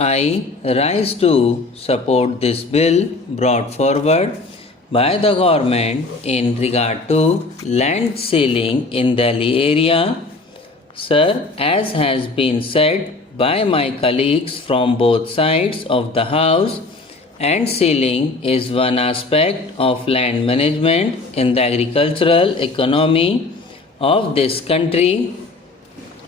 I rise to support this bill brought forward by the government in regard to land ceiling in Delhi area. Sir, as has been said by my colleagues from both sides of the house, and ceiling is one aspect of land management in the agricultural economy of this country.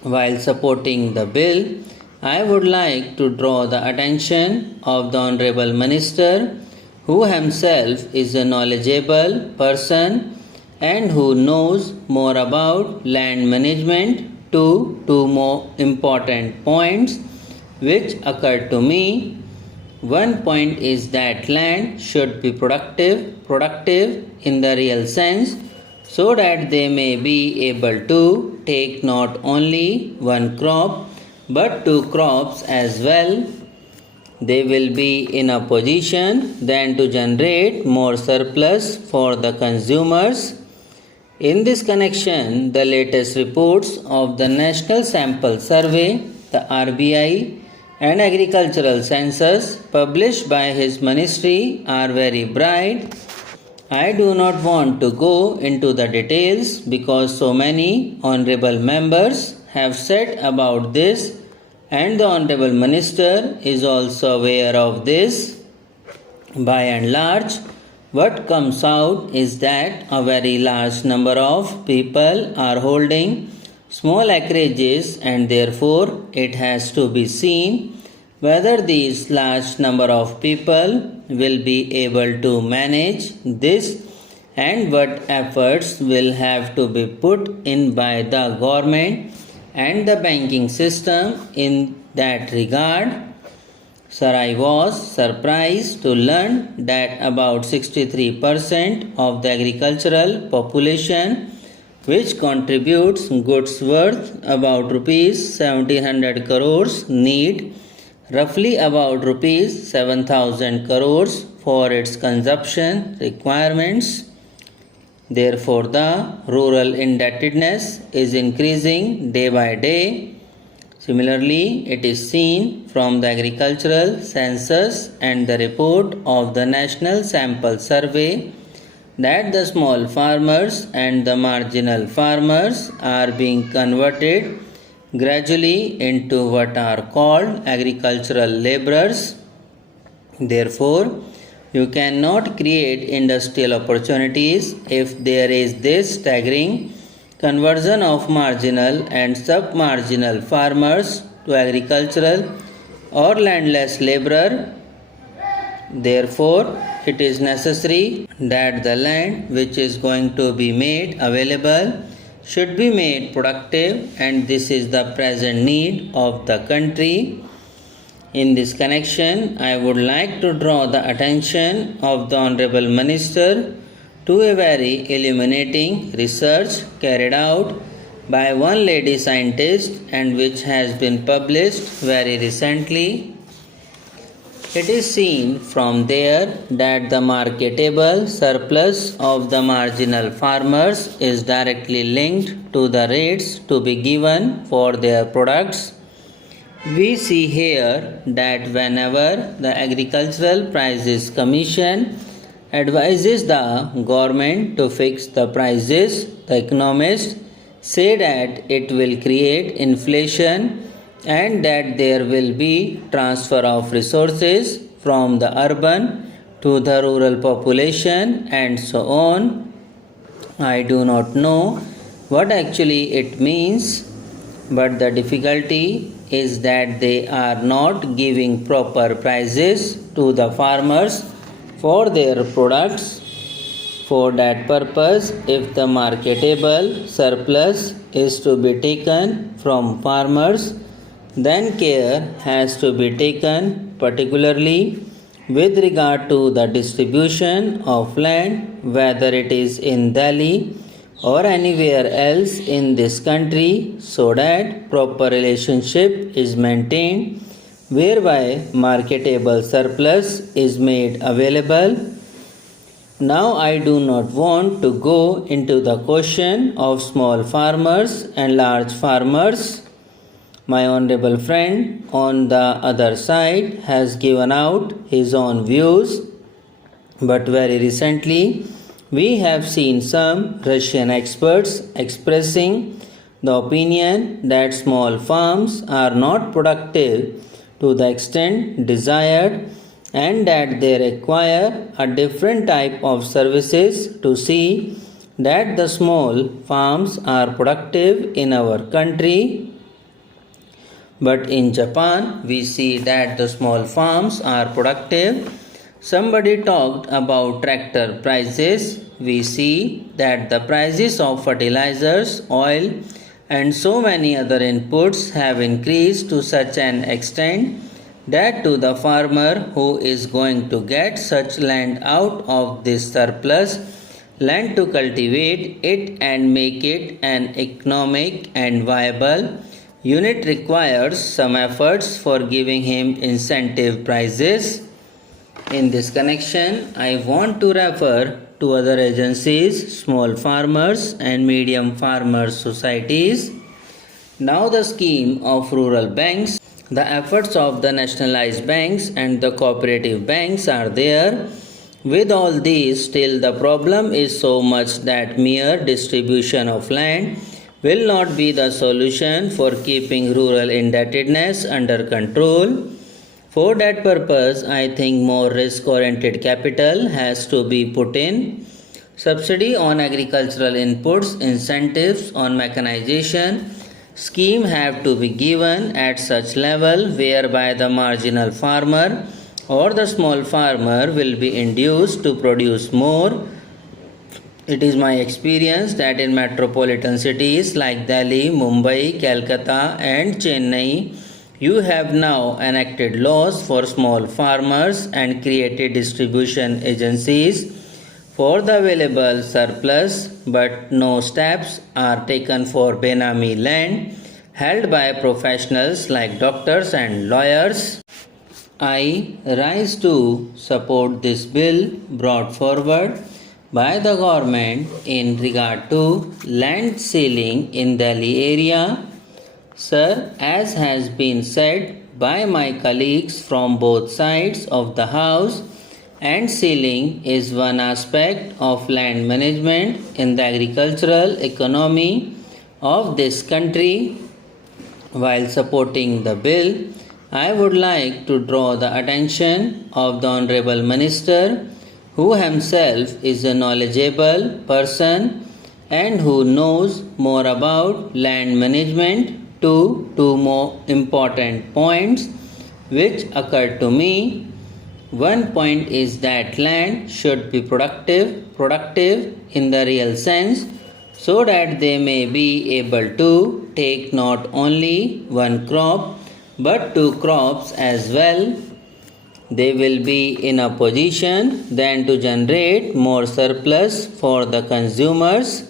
While supporting the bill, I would like to draw the attention of the Honorable Minister, who himself is a knowledgeable person and who knows more about land management, to two more important points which occurred to me. One point is that land should be productive in the real sense, so that they may be able to take not only one crop but two crops as well. They will be in a position then to generate more surplus for the consumers. In this connection, the latest reports of the National Sample Survey, the RBI, and Agricultural Census published by his ministry are very bright. I do not want to go into the details because so many honorable members have said about this, and the honorable minister is also aware of this. By and large, what comes out is that a very large number of people are holding small acreages, and therefore it has to be seen whether these large number of people will be able to manage this and what efforts will have to be put in by the government and the banking system in that regard. Sir, I was surprised to learn that about 63% of the agricultural population, which contributes goods worth about rupees 1700 crores, need roughly about rupees 7000 crores for its consumption requirements. Therefore, the rural indebtedness is increasing day by day. Similarly, it is seen from the agricultural census and the report of the National Sample Survey that the small farmers and the marginal farmers are being converted gradually into what are called agricultural laborers. Therefore, you cannot create industrial opportunities if there is this staggering conversion of marginal and sub-marginal farmers to agricultural or landless laborer. Therefore, it is necessary that the land which is going to be made available should be made productive, and this is the present need of the country. In this connection, I would like to draw the attention of the Honorable Minister to a very illuminating research carried out by one lady scientist and which has been published very recently. It is seen from there that the marketable surplus of the marginal farmers is directly linked to the rates to be given for their products. We see here that whenever the Agricultural Prices Commission advises the government to fix the prices, the economists say that it will create inflation and that there will be transfer of resources from the urban to the rural population and so on. I do not know what actually it means, but the difficulty is that they are not giving proper prices to the farmers for their products. For that purpose, if the marketable surplus is to be taken from farmers, then care has to be taken particularly with regard to the distribution of land, whether it is in Delhi or anywhere else in this country, so that proper relationship is maintained whereby marketable surplus is made available. Now I do not want to go into the question of small farmers and large farmers. My honorable friend on the other side has given out his own views, but very recently we have seen some Russian experts expressing the opinion that small farms are not productive to the extent desired and that they require a different type of services to see that the small farms are productive in our country. But in Japan, we see that the small farms are productive. Somebody talked about tractor prices. We see that the prices of fertilizers, oil, and so many other inputs have increased to such an extent that to the farmer who is going to get such land out of this surplus land to cultivate it and make it an economic and viable unit requires some efforts for giving him incentive prices. In this connection, I want to refer to other agencies, small farmers and medium farmers societies. Now the scheme of rural banks, the efforts of the nationalized banks and the cooperative banks are there. With all these, still the problem is so much that mere distribution of land will not be the solution for keeping rural indebtedness under control. For that purpose, I think more risk-oriented capital has to be put in. Subsidy on agricultural inputs, incentives on mechanization, scheme have to be given at such level whereby the marginal farmer or the small farmer will be induced to produce more. It is my experience that in metropolitan cities like Delhi, Mumbai, Calcutta and Chennai, you have now enacted laws for small farmers and created distribution agencies for the available surplus, but no steps are taken for Benami land held by professionals like doctors and lawyers. I rise to support this bill brought forward by the government in regard to land ceiling in Delhi area. Sir, as has been said by my colleagues from both sides of the house, and ceiling is one aspect of land management in the agricultural economy of this country. While supporting the bill, I would like to draw the attention of the Honorable Minister, who himself is a knowledgeable person and who knows more about land management, to two more important points which occurred to me. One point is that land should be productive in the real sense, so that they may be able to take not only one crop but two crops as well. They will be in a position then to generate more surplus for the consumers.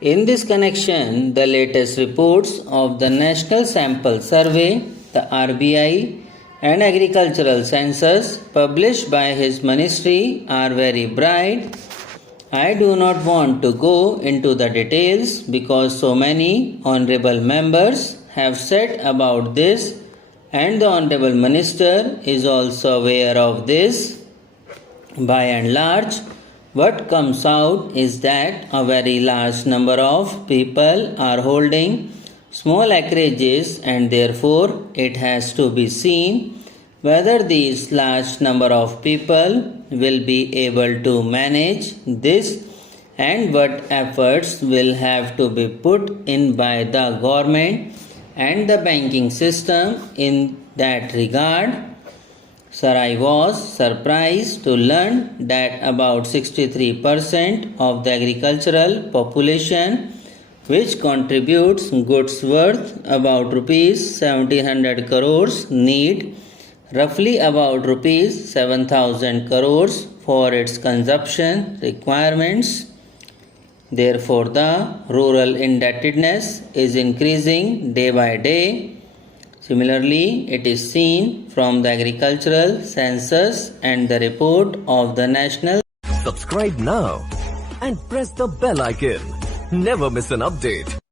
In this connection, the latest reports of the National Sample Survey, the RBI, and Agricultural Census published by his ministry are very bright. I do not want to go into the details because so many honorable members have said about this, and the honorable minister is also aware of this. By and large, what comes out is that a very large number of people are holding small acreages, and therefore it has to be seen whether these large number of people will be able to manage this and what efforts will have to be put in by the government and the banking system in that regard. Sir, I was surprised to learn that about 63% of the agricultural population, which contributes goods worth about rupees 1700 crores, need roughly about rupees 7000 crores for its consumption requirements. Therefore, the rural indebtedness is increasing day by day. Similarly, it is seen from the agricultural census and the report of the National. Subscribe now and press the bell icon. Never miss an update.